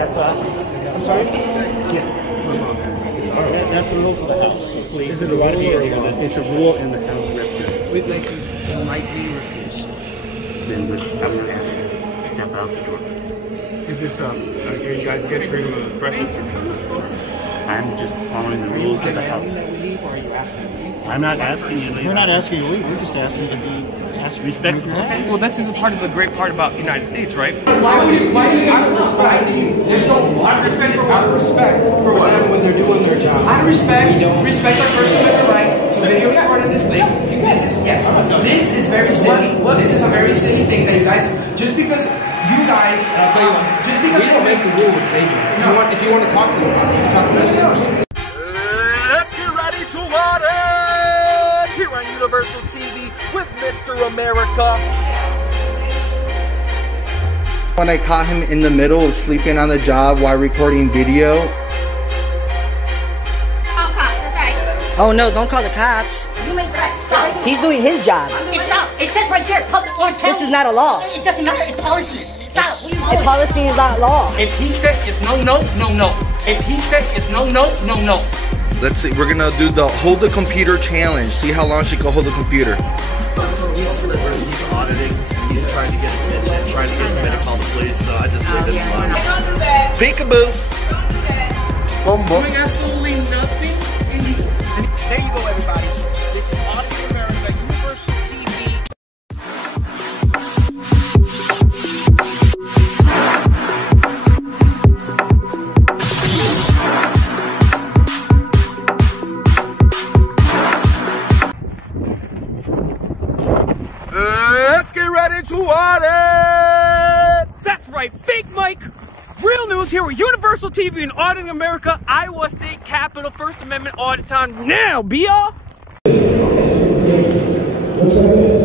I'm sorry? Yes. That's the rules of the house. So please. Is it a rule or a law? It's a rule in the house record. We'd like to politely refuse. Then I'm going to ask you to step out the door. Is this you guys get freedom of expression? I'm just following the rules of the house. Are you asking us? I'm not asking you to leave. We're not asking you to leave. We're just asking you to be respectful. Well, this is a part of the great part about the United States, right? Why do you out of respect? There's no out of respect for out of respect for them when they're doing their job. Out of respect, respect our First Amendment right. So video record in this place. You guys, this is very silly. This is a very silly thing that you guys just because. You guys, I'll tell you what, just because we don't make the rules, they do. If you want to talk to them about it, you can talk to them. Let's get ready to audit here on Universal TV with Mr. America. When I caught him in the middle of sleeping on the job while recording video. Call cops, that's right. Oh no, don't call the cops. You made threats. Stop. He's doing his job. It's not. It says right there, public or This is not a law. It doesn't matter. It's policy. Stop. The policy is not law. If he said it's no, no, no, no. If he said it's no, no, no, no. Let's see, we're gonna do the hold the computer challenge. See how long she can hold the computer. He's auditing. He's trying to get attention, trying to get somebody to call the police. So I just leave it alone. Peekaboo. Boom, boom. Doing absolutely nothing. There you go, everybody. This is Audit America, Universal TV. Let's get ready to audit! That's right, fake Mike. Real news here with Universal TV and Auditing America, Iowa State Capitol First Amendment audit time now, be y'all. Looks like this.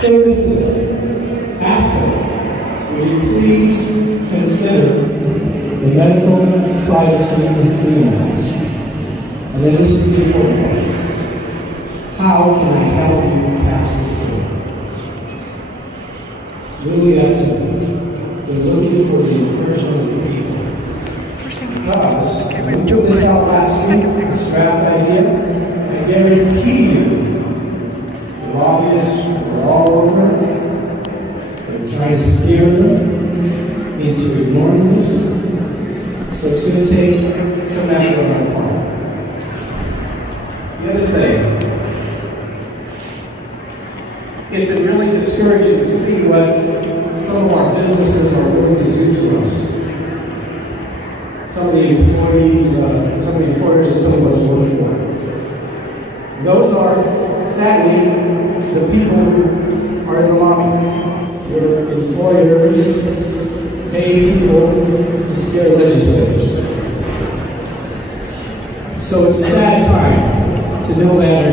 Say this to them. Ask them, would you please consider the medical privacy and freedom act? And then this is the important part. How can I help you pass this bill? It's really that simple. They're looking for the encouragement of the people. Because when we put this out last week, this draft idea, I guarantee you, the lobbyists were all over. They were trying to scare them into ignoring this. So it's going to take some effort on our part. The other thing, it's been really discouraging to see what some of our businesses are willing to do to us. Some of the employees, some of the employers, and some of us work for. Those are, sadly, the people who are in the lobby. Your employers pay people to scare legislators. So it's a sad time to know that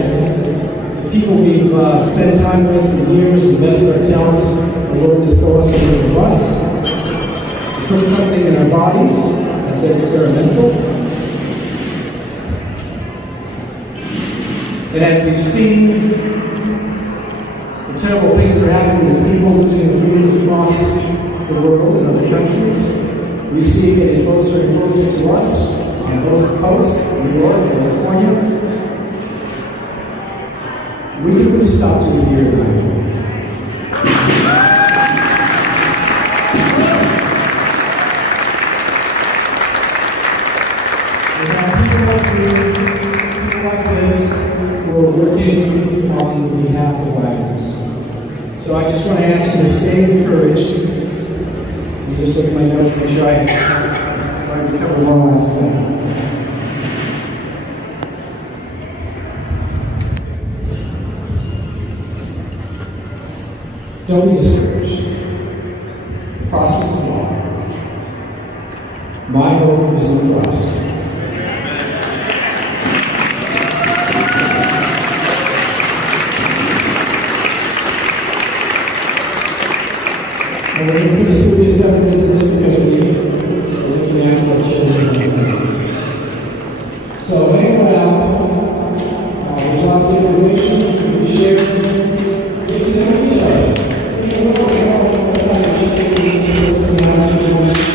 the people we've spent time with for years, invested our talents, are willing to throw us under the bus, put something in our bodies that's experimental. And as we've seen the terrible things that are happening to people losing their freedoms across the world and other countries, we see it getting closer and closer to us on coast to coast, New York, California. We can put a stop to it here in Iowa. We have people like you, people like this, who are working on behalf of Iowans. So I just want to ask you to stay encouraged. You just look at my notes, make sure I cover one last thing. Don't be discouraged. The process is long. My hope is in Christ. And we're going to put a serious effort into this because we're looking after our children and family. So hang around. There's lots of information to be shared. Get to know each other. See,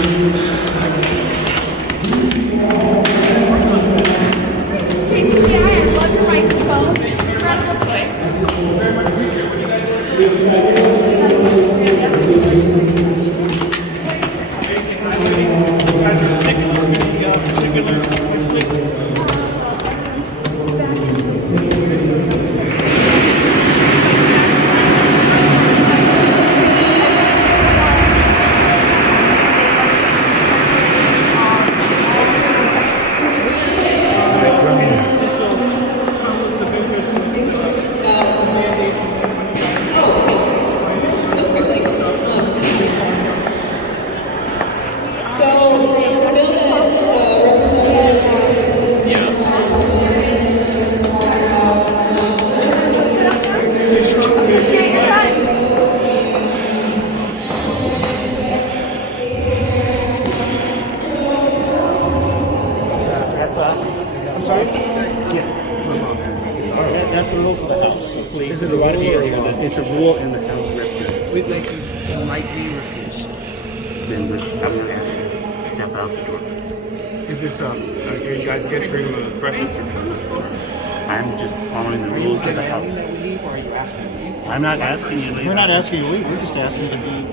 I'm sorry? Yes. That's the rules of the house. So please, is it a rule or it's a rule in the house record? We'd like to politely refuse. Then I'm going to ask you to step out the door. Is this are you guys get freedom of expression? I'm just following the rules of the house. Or are you asking us? I'm not asking you to leave. We're not asking you to leave. We're just asking to be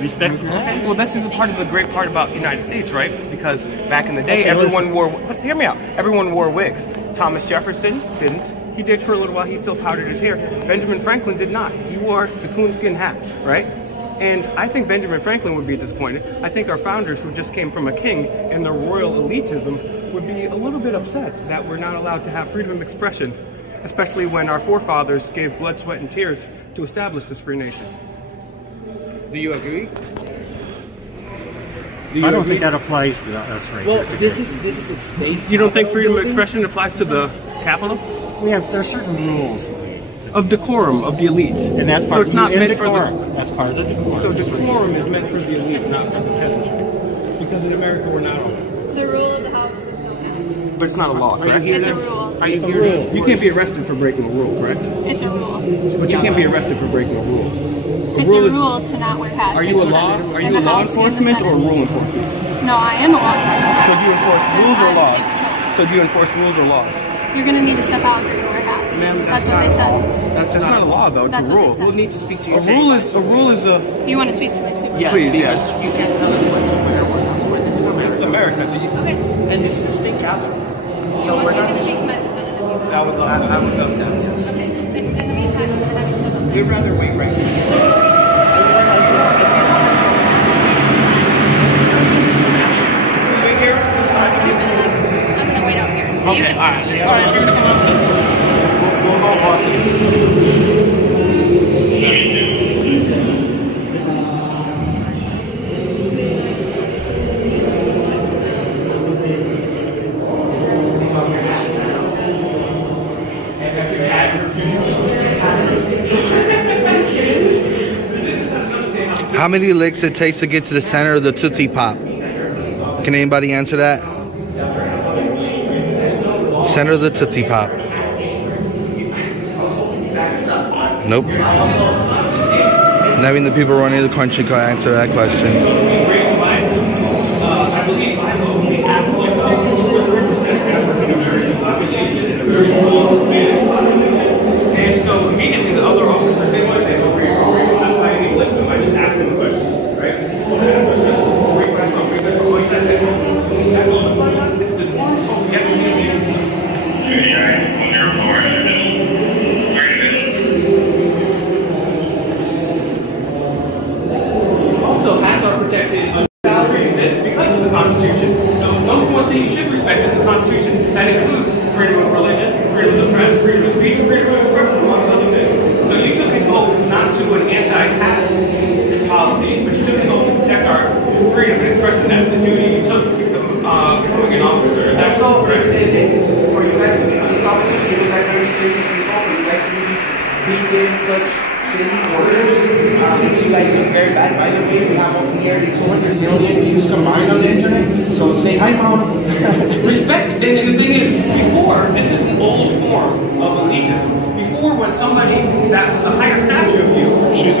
respectful. Well, this is a part of the great part about the United States, right? Because back in the day, everyone wore. Hear me out. Everyone wore wigs. Thomas Jefferson didn't. He did for a little while. He still powdered his hair. Benjamin Franklin did not. He wore the coonskin hat, right? And I think Benjamin Franklin would be disappointed. I think our founders, who just came from a king and their royal elitism, would be a little bit upset that we're not allowed to have freedom of expression, especially when our forefathers gave blood, sweat, and tears to establish this free nation. Do you agree? I don't think that applies to us right Well, here. this is a state. You don't think freedom of expression applies to the Capitol? There are certain rules. Of decorum, of the elite. And that's part so it's not of meant for decorum. the. That's part of the decorum. So decorum is meant for the elite, not for the peasantry. Because in America we're not all. The rule of the house is no hats. But it's not a law, correct? It's a rule. Are you here? You can't be arrested for breaking a rule, correct? It's a rule. But you can't be arrested for breaking a rule. It's a rule to not wear hats. Are you a law? Are you a law enforcement or rule enforcement? No, I am a law enforcement. So do you enforce Since rules or I'm laws? safe patrol. So do you enforce rules or laws? You're going to need to step out if you're going to wear hats. That's what they said. That's not a law, though. It's That's a what they rule. said. We'll need to speak to you. A rule is a. You want to speak to my supervisor? Yes, Please, because yes. you can't tell us what to wear, what not to wear. This is America. This is America. Okay. And this is a state capital. So You we're can not. speak to my lieutenant if you want. I would love I would love that, yes. Okay. In the meantime, I'm going to have you step up there. We'd rather wait right here. I'm going to wait out here. So you Okay, can, all right. All right, let's come up. Let's go. We'll go all together. How many licks it takes to get to the center of the Tootsie Pop? Can anybody answer that? Center of the Tootsie Pop. Nope. Not even the people running the country can answer that question. I believe I only asked like 2 or 3% African American population in a very small Hispanic population. And so immediately the other officers, they want to say, where are you from? That's why I didn't even listen to them. I just asked them the question, right? Because he just wanted to ask questions. Where are you from? Where are you from? Oh, you guys say, I go to my house. It's the dorm. Oh, we have to be Also, hats are protected. Salary exists because of the Constitution. The number one thing you should respect is the Constitution. That includes freedom of religion, freedom of the press, freedom of speech, and freedom of expression, amongst other things. So you took an oath not to an anti-hat policy, but you took an oath to protect our freedom of expression. That's the duty you took becoming an officer. Is that so? For you guys to be police officers, you look like very serious people. For you guys to be giving such silly orders, it's you guys doing very bad. By the way, we have nearly 200 million views combined on the internet. So say hi, Mom. Respect, and the thing is, before, this is an old form of elitism. Before, when somebody that was a higher stature of you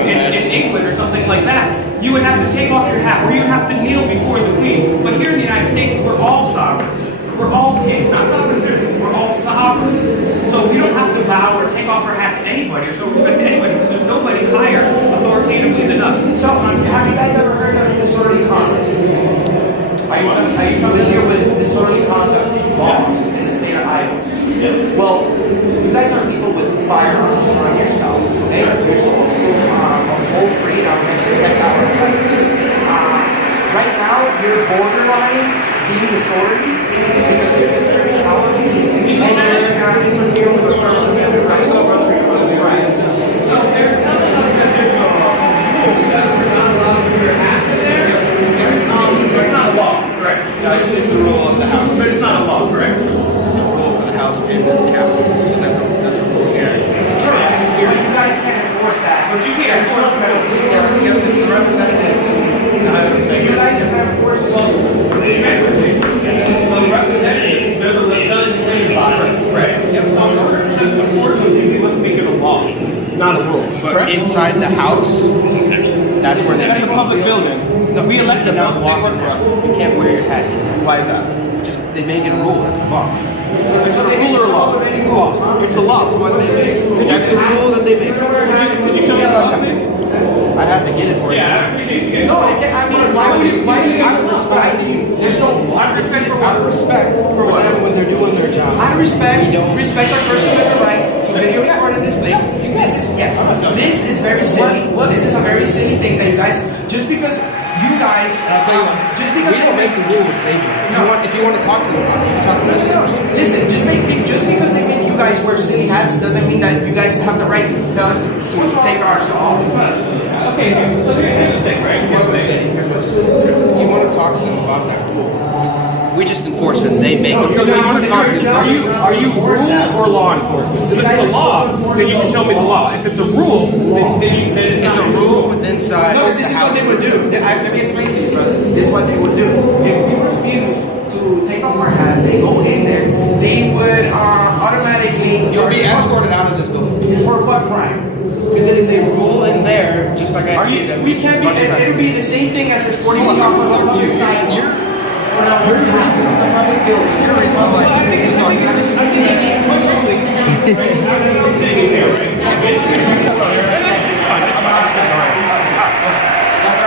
in England or something like that, you would have to take off your hat, or you would have to kneel before the Queen. But here in the United States, we're all sovereigns. We're all kings, not sovereign citizens. We're all sovereigns. So we don't have to bow or take off our hat to anybody or show respect to anybody because there's nobody higher authoritatively than us. So, have you guys ever heard of disorderly conduct? Are you familiar with disorderly conduct laws in the state of Iowa? Yes. Well, you guys are people with firearms on yourself. Okay? You're supposed to hold freedom and protect our rights. Right now, you're borderline being disorderly because you're disturbing our peace and you're interfering with the First Amendment right? Right. So they're telling us that there's a rule that we're not allowed to wear hats in there. It's not a law. law, correct? It's a rule for the house in this capital. So that's a rule here. Here, You guys can't enforce that. but you can't enforce penalties. It's the representatives and You guys have enforced law. The representatives, they're the legislative body, right? Yep. So in order for them to enforce something, we must make it a law, not a rule. But correct? inside the house, that's where they That's a public building. No, We elected not them. They work for us. You can't wear your hat. Why is that? Just they make it a rule. That's the law. It's a rule or law? Any law. It's the law. It's what they make. That's the rule that they make. Could you show me Just that? like that. I'd have to get it for you. Yeah, I appreciate you. No, I mean, why do you, out of respect, there's no Out of respect for what? out of respect for what? them when they're doing their job. Out of respect, respect our First Amendment right, video record in this place. This is very silly. This is a very silly thing that you guys, just because you guys, and I'll tell you what, just because we don't make the rules, they do. If you want to talk to them about it, you can talk to them. Listen, just because they make you guys wear silly hats doesn't mean that you guys have the right to tell us to take ours off. Okay, so here's the thing, right? Here's what you said. If you want to talk to them about that rule, we just enforce it. They make it. So you want to talk to them? Are you rule or law enforcement? Because if it's a law, then you should show me the law. If it's a rule, then it's It's not. a rule within inside. No, this is what they would do. Let me explain to you, brother. This is what they would do. If we refuse to take off our hat, they go in there, they would automatically... You'll be escorted out of this building. For what crime? Because it is a rule in there, just like I see that. We can't be... It'll be the same thing as escorting me off of the public side. You're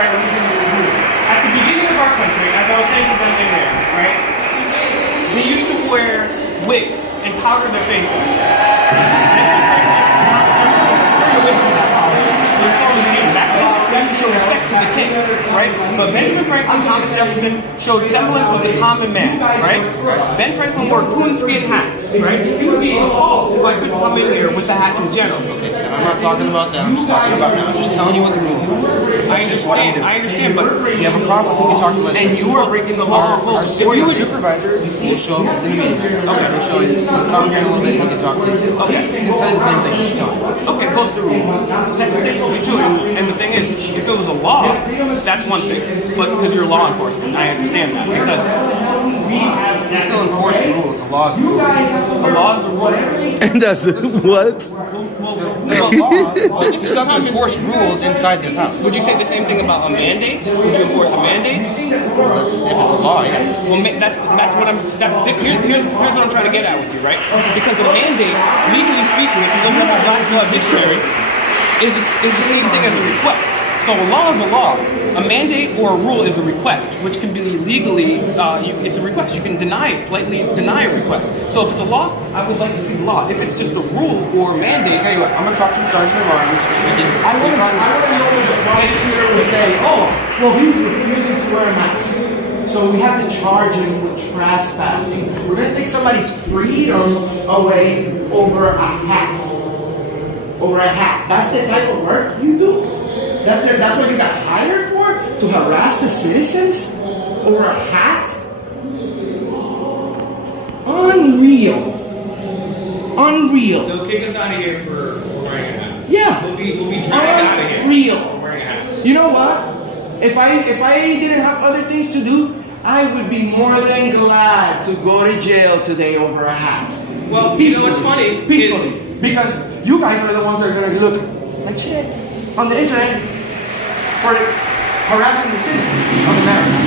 At the beginning of our country, as I was saying to them in there, right? They used to wear wigs and powder their faces. You have to show respect to the king, right? But Benjamin Franklin, Thomas Jefferson showed semblance of the common man, right? Ben Franklin wore coonskin hats, right? He would be appalled if I couldn't come in here with the hat in general. okay. I'm not talking about that. I'm just talking about now. I'm just telling you what the rules are. I understand, but If you have a problem, you can talk to us. And you are breaking the law. Our supervisor will show up in a meeting. Okay, he'll show you. Come here in a little bit. He can talk to you too. Okay. He can tell you the same thing. Just tell him. okay, goes through. That's what they told me too. And the thing is, if it was a law, that's one thing. But because you're law enforcement, I understand that. Because we have We still enforce the rules. The laws. the laws are what? And that's what? They're a law. We still have to enforce rules inside this house. Would you say the same thing about a mandate? Would you enforce a mandate? If it's a law, yes. Well, that's what I'm. Here's what I'm trying to get at with you, right? Because a mandate, legally speaking, if you look at the Black's Law Dictionary, is the same thing as a request. So a law is a law. A mandate or a rule is a request, which can be legally, it's a request. You can politely deny a request. So if it's a law, I would like to see the law. If it's just a rule or a mandate, I'll tell you what, I'm going to talk to the Sergeant of Arms. I want to know the prosecutor would say, oh, well, he was refusing to wear a mask. So we have to charge him with trespassing. We're going to take somebody's freedom away over a hat. Over a hat. That's the type of work you do? That's what you got hired for? To harass the citizens? Over a hat? Unreal. Unreal. they'll kick us out of here for wearing a hat. Yeah. We'll be dragged out of here Unreal. for wearing a hat. You know what? If I didn't have other things to do, I would be more than glad to go to jail today over a hat. Well, you know what's funny? Peacefully. Because you guys are the ones that are going to look like shit on the internet for harassing the citizens of America.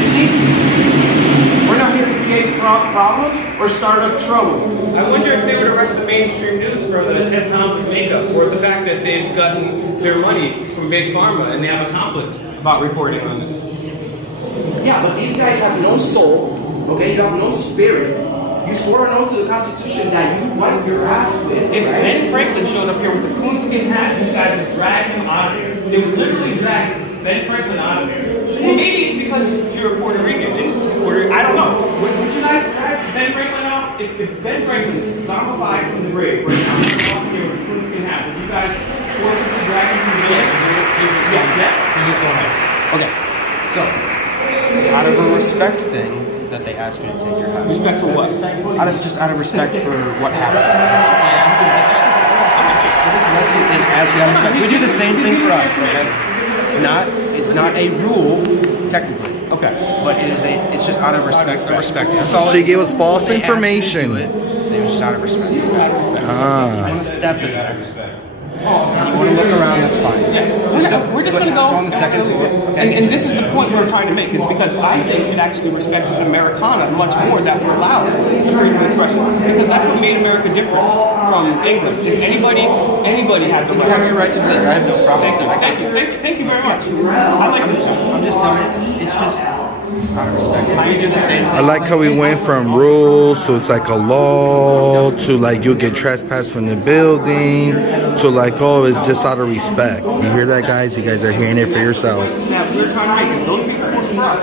You see? We're not here to create problems or start up trouble. I wonder if they would arrest the mainstream news for the 10 pounds of makeup or the fact that they've gotten their money from Big Pharma and they have a conflict about reporting on this. Yeah, but these guys have no soul, okay? You have no spirit. You swore an oath to the Constitution that you wipe your ass with. If right? Ben Franklin showed up here with a coonskin hat, these guys would drag him out of here. They would literally drag Ben Franklin out of here. Well, maybe it's because you're Puerto Rican. I don't know. Would you guys drag Ben Franklin out? If Ben Franklin zombified from the grave right now, he's walking here with a coonskin hat, would you guys force him to drag him to the grave? Yes. You just go ahead. Okay. So, it's out of a respect thing that they ask you to take your hat. Respect for what? Out of respect for what happened. They ask you to take they just ask you out of respect. We do the same thing for us. Okay? It's not a rule technically. Okay. But it's just out of respect. That's all. So you gave us false information. It was just out of respect. You want to step in there. You want to look around, that's fine. We're just going to go on the second floor. And this is the point we're trying to make, is because I think it actually respects Americana much more that we're allowed freedom of expression. Because that's what made America different from England. If anybody had the right. You have your right to this. I have no problem. Thank you very much. I like this. I'm just saying, it's just out of respect. We do the same thing. I like how we went from rules to it's like a law to like you'll get trespassed from the building to like, oh, it's just out of respect. You hear that, guys? You guys are hearing it for yourself.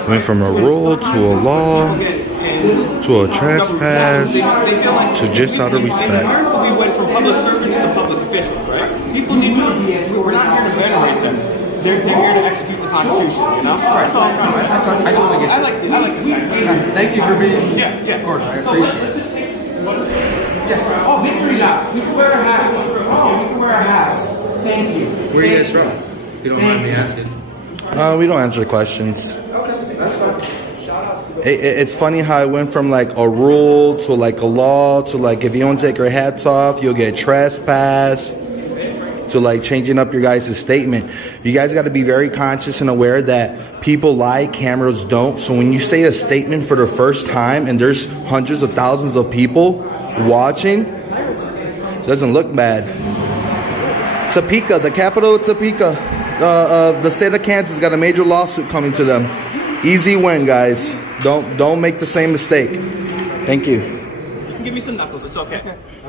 Went from a rule to a law to a trespass to just out of respect. We went from public servants to public officials, right? People need to, we're not here to venerate them. They're here to execute the Constitution, you know? Right. So I totally get it. I like this guy. Thank you for being. Yeah, of course. I appreciate it. Yeah. Oh, victory lap. We can wear our hats. Oh, we can wear our hats. Thank you. Where are you guys from? If you don't mind me asking. We don't answer questions. Okay, that's fine. It's funny how it went from like a rule to like a law to like if you don't take your hats off, you'll get trespassed. To like changing up your guys' statement. You guys got to be very conscious and aware that people lie, cameras don't. So when you say a statement for the first time and there's hundreds of thousands of people watching, it doesn't look bad. Topeka, the capital of Topeka, the state of Kansas got a major lawsuit coming to them. Easy win, guys. Don't make the same mistake. Thank you. Give me some knuckles, it's okay.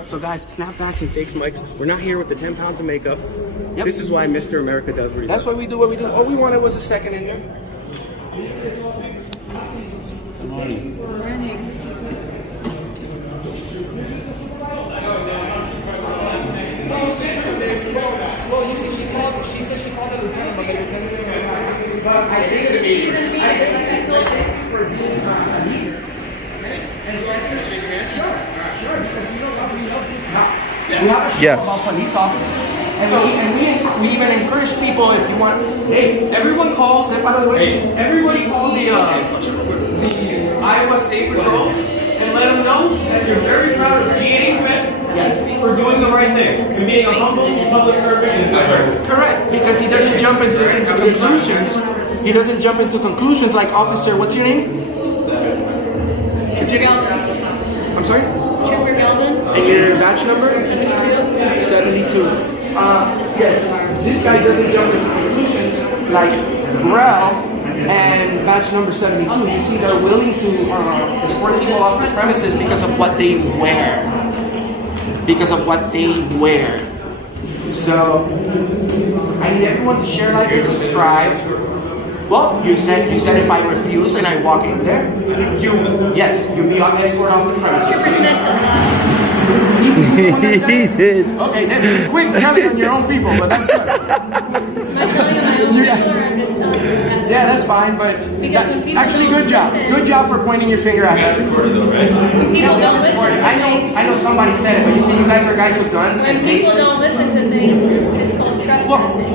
So guys, snapbacks and fakes mics. We're not here with the 10 pounds of makeup. Yep. This is why Mr. America does what he does. That's why we do what we do. All we wanted was a second in there. Good morning. Well, you see, she said she called the lieutenant, but the lieutenant I think he's in meeting, like I told you, for being a leader. And second, shake your hand? Sure, because you know cops. We have a show about police officers. And we even encourage people, if you want, hey, everyone call, step out of the way. Hey, everybody call the Iowa State Patrol and let them know that you're very proud of G.A. Smith for doing the right thing. And being a humble public servant and a good person. Correct, because he doesn't jump into conclusions. He doesn't jump into conclusions like, officer, what's your name? I'm sorry? Trooper Galvin. And your badge number? 72. 72. Yes, this guy doesn't jump into conclusions like Grell and batch number 72. You see, they're willing to escort people off the premises because of what they wear. Because of what they wear. So, I need everyone to share, like, and subscribe. Well, you said if I refuse and I walk in there, you'll be on escort off the premises. He did. Okay, then quit telling on your own people, but that's good. Yeah, that's fine, but actually, good job. Good job for pointing your finger at me. When people don't listen to things. I know somebody said it, but you see, you guys are guys with guns and tasers. When people don't listen to things, it's called trespassing.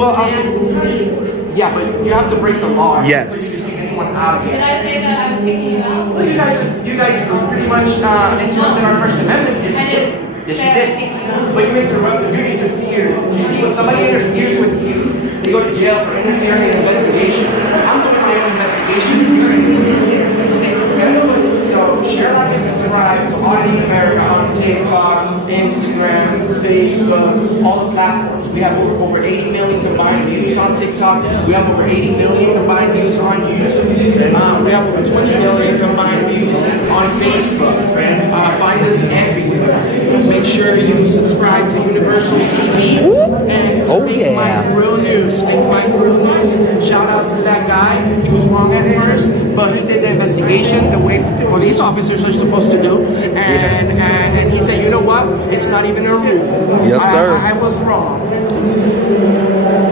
Yeah, but you have to break the law. Yes. Out of here. Did I say that I was kicking you out? Well, you guys pretty much interrupted our First Amendment. Yes, you did. Yes, you did. But you interrupted. You interfered. You see, when somebody interferes with you, they go to jail for interfering in an investigation. I'm doing my own investigation. You're interfering. Okay. So share, like, and subscribe to Auditing America on TikTok, Instagram, Facebook, all the platforms. We have over 80 million combined views on TikTok. We have over 80 million combined views on YouTube. We have over 20 million combined views on Facebook. Find us everywhere. Make sure you subscribe to Universal TV. And to Make My Real News. Make My Real News. Shout outs to that guy. He was wrong at first, but he did the investigation the way police officers are supposed to do. And he said, you know what? It's not even a rule. Yes, sir. I was wrong.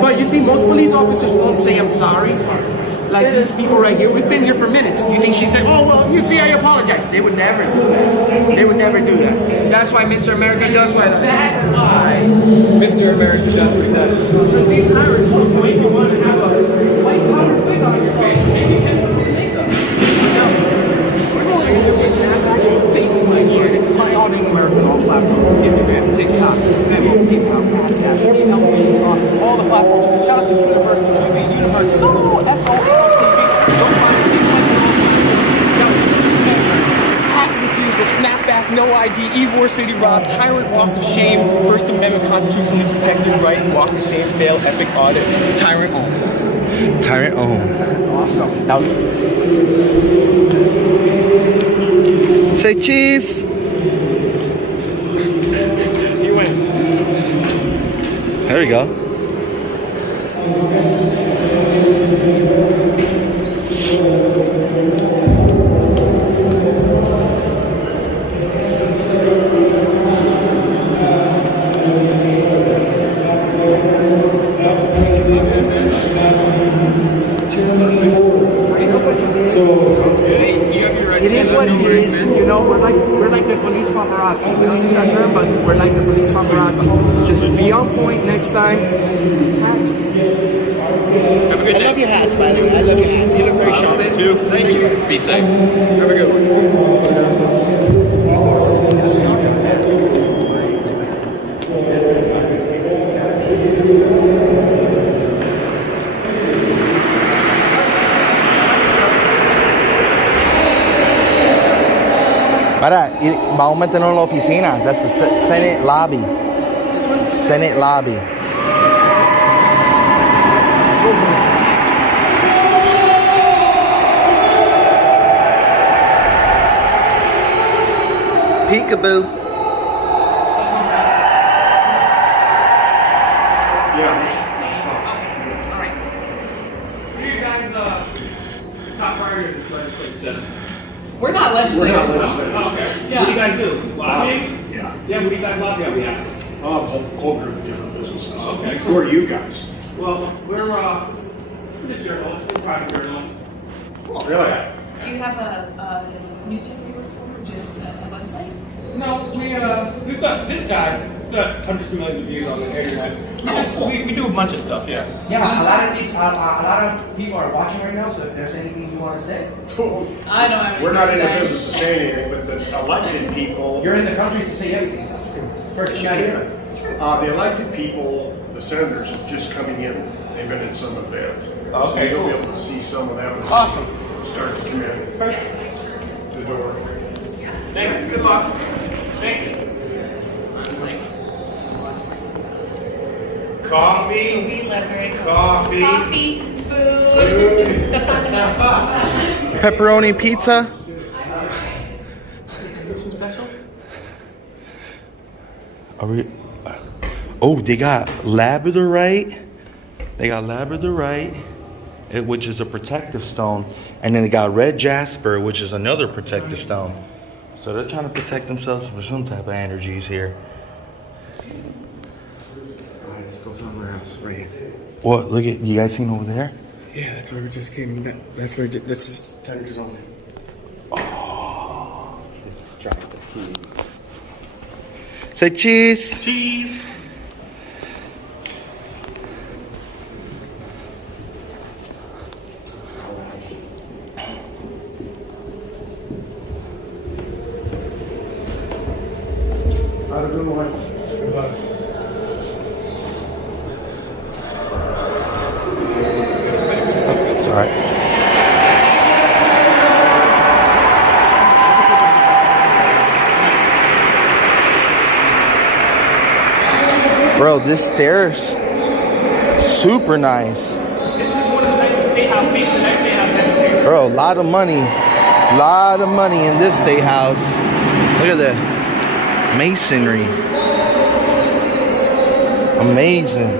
But you see, most police officers won't say I'm sorry. Like these people right here, we've been here for minutes. You think she said, oh, well, you see, I apologize. They would never do that. They would never do that. That's why Mr. America does what he does. That's why Mr. America does what he does. So these tyrants will make you want to have a white powder wig on your face. Maybe you can put on makeup. We're going to do is Snapback, Facebook, Find Auditing America on all platforms. Instagram, TikTok, Venmo, PayPal, Cash App, TLV, Talk, all the platforms. Shout out to Universal TV, Universol, SOL TV. The snapback, no ID, E-War City Rob, Tyrant Walk of Shame, First Amendment constitutionally protected right, Walk of Shame, fail, epic audit, Tyrant own. Tyrant own. Awesome. Now, say cheese. You win. There we go. It is what it is, you know, we're like the police paparazzi. We don't use that term, but we're like the police paparazzi. Just be on point next time. Have a good day. I love your hats, by the way. I love your hats. You look very sharp. Too. Thank you. Be safe. Have a good one. Ahora, vamos a meternos en la oficina. That's the Senate lobby. Senate lobby. Peekaboo. We're not legislators. Okay. Yeah. What do you guys do? Lobbying? Yeah. Yeah, what do you guys lobby on behalf? A whole group of different businesses. Okay, Who are you guys? Well, we're just journalists. We're private journalists. Really? Do you have a newspaper you work for, or just a website? No, we've got this guy. He's got hundreds of millions of views on the internet. We do a bunch of stuff, yeah. Yeah, a lot of people are watching right now, so if there's anything you want to say. I don't have We're not in the anything to business of saying anything, but the elected people. You're in the country to say everything. First You thing I hear. can. The elected people, the senators, are just coming in. They've been in some event. Okay, So you'll cool. be able to see some of them. Awesome. Start to come in the door. Thank you. Good luck. Thank you. Coffee. We live very close. Coffee. Coffee, food, the fundamentals. Pepperoni pizza. Are we? Oh, they got labradorite. They got labradorite, which is a protective stone, and then they got red jasper, which is another protective stone. So they're trying to protect themselves from some type of energies here. Alright, let's go somewhere else. Right here. What? Look at you guys seen over there? Yeah, that's where we just came. That's where that's just temperatures on there. Oh, this is strike the key. Say cheese. Cheese. Have a good one. Goodbye. It's all right. Bro, this stairs super nice. This is one of the nicest state house meets the next state house ever. Bro, a lot of money in this state house. Look at that masonry. Amazing.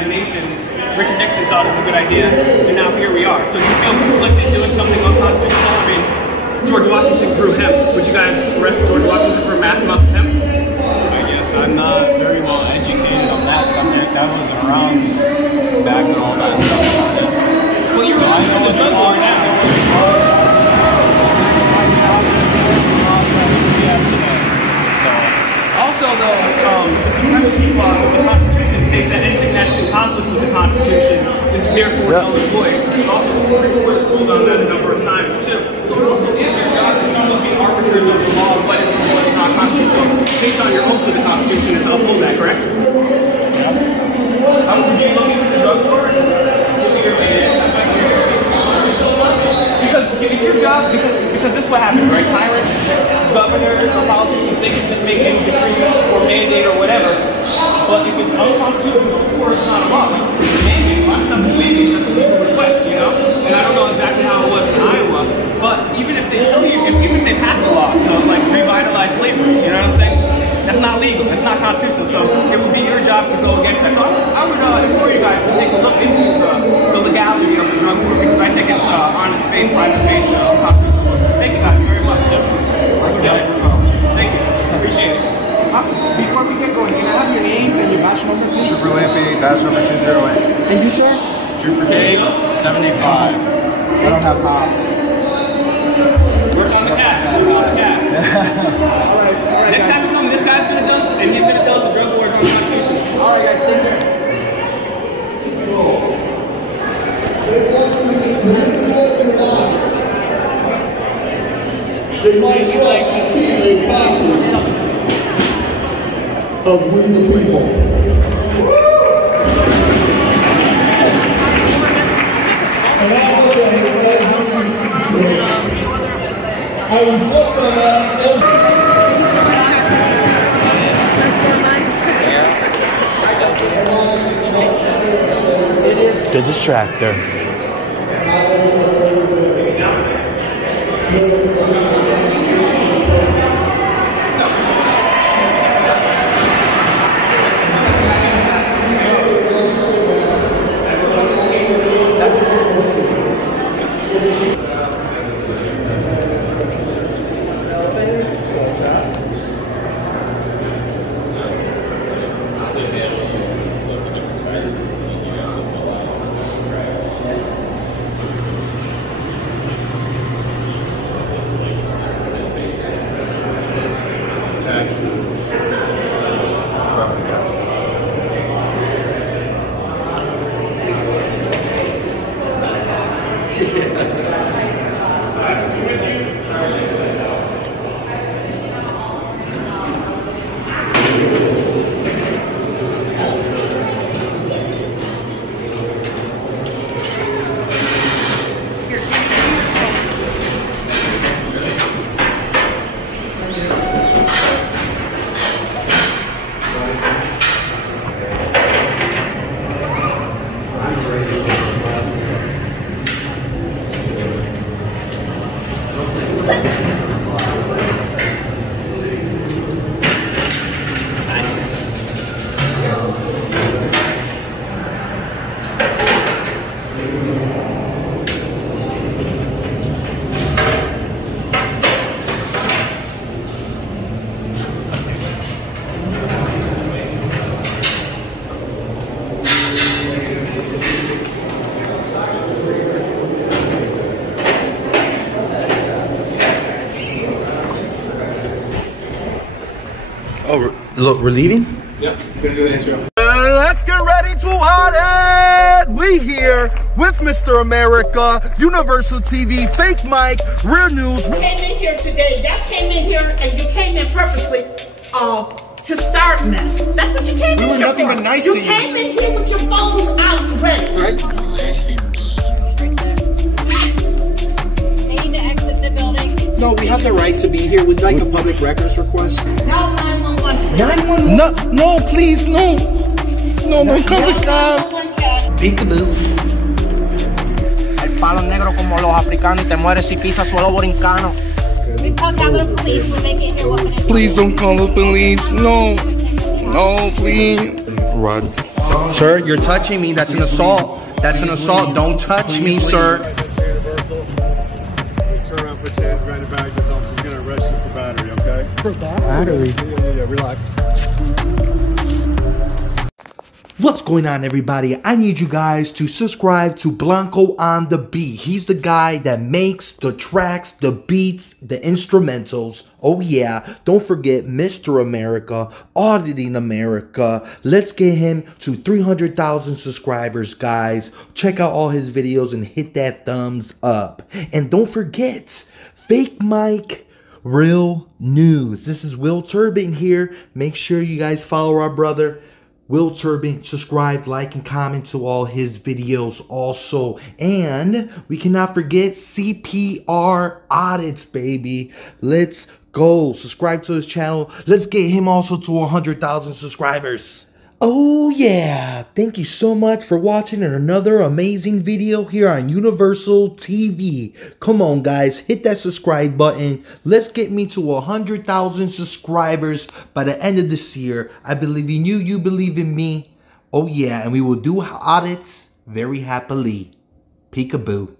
United Nations, Richard Nixon thought it was a good idea, and now here we are. So you feel conflicted doing something unconstitutional? I mean, George Washington grew hemp. Would you guys arrest George Washington for mass amounts of hemp? I guess I'm not very well educated on that subject. I wasn't around back when all that stuff started. Well, you're I know the drug war now. Also, the supremacy clause of the Constitution states that anything that's in conflict with the Constitution is therefore null and void. Also, the Supreme Court has ruled on that a number of times too. So it also is your job to be arbiters of the law, but it's not constitutional. Based on your oath to the Constitution, and to uphold that, correct? How would you look into the drug war? Because it's your job, because this is what happens, right? Tyrants, governors, or politicians, they can just make any decree or mandate or whatever. But if it's unconstitutional, of course, it's not a law. Mandate, I'm something mandate, that's a legal request, you know? And I don't know exactly how it was in Iowa, but even if they tell you, even if they pass a law to like revitalize slavery, you know what I'm saying? That's not legal, that's not constitutional, so it would be your job to go against that. So I would implore you guys to take a look into the legality of the drug war, because I think it's on its face, private face, unconstitutional. Thank you guys very much. Thank you, appreciate it. Before we get going, can I have your name and your badge number, please? Trooper Lampy, badge number 208. And you, sir? Trooper K, 75. I don't have hops. Work on the cast. Work on the cast. All right. Next time we come, this guy's gonna dunk, and he's gonna tell us the drug war is unconstitutional. All right, guys, take care. They might as well keep a copy of We the People. And I would say, I reflect on that Good distractor. Oh, look, we're leaving? Yep, we're gonna do the intro. Let's get ready to audit! We here with Mr. America, Universal TV, Fake Mike, Real News. You came in here today. Y'all came in here and you came in purposely to start mess. That's what you came in here for. We were nothing but nice to you. You came in here with your phones out and ready. They need to exit the building. No, we have the right to be here. We'd like a public records request. No 911. 911? No, please, no. No, come with cops. Peekaboo. El palo negro como los africanos y te mueres si pisas suelo borincano. We called down the police when they get here. What can I do? Please don't call the police. No, please. Rod. Sir, you're touching me. That's an assault. That's an assault. Don't touch me, sir. Turn around, put your hands behind your back. This officer's going to arrest you for battery, okay? For battery? Yeah, relax. What's going on, everybody? I need you guys to subscribe to Blanko on the Beat. He's the guy that makes the tracks, the beats, the instrumentals. Oh yeah, don't forget Mr. America, Auditing America. Let's get him to 300,000 subscribers, guys. Check out all his videos and hit that thumbs up. And don't forget, Fake Mike, Real News. This is Will Turbitt here. Make sure you guys follow our brother Will Turbitt, subscribe, like, and comment to all his videos also. And we cannot forget CPR Audits, baby. Let's go. Subscribe to his channel. Let's get him also to 100,000 subscribers. Oh yeah, thank you so much for watching another amazing video here on Universal TV. Come on guys, hit that subscribe button. Let's get me to 100,000 subscribers by the end of this year. I believe in you, you believe in me. Oh yeah, and we will do audits very happily. Peekaboo.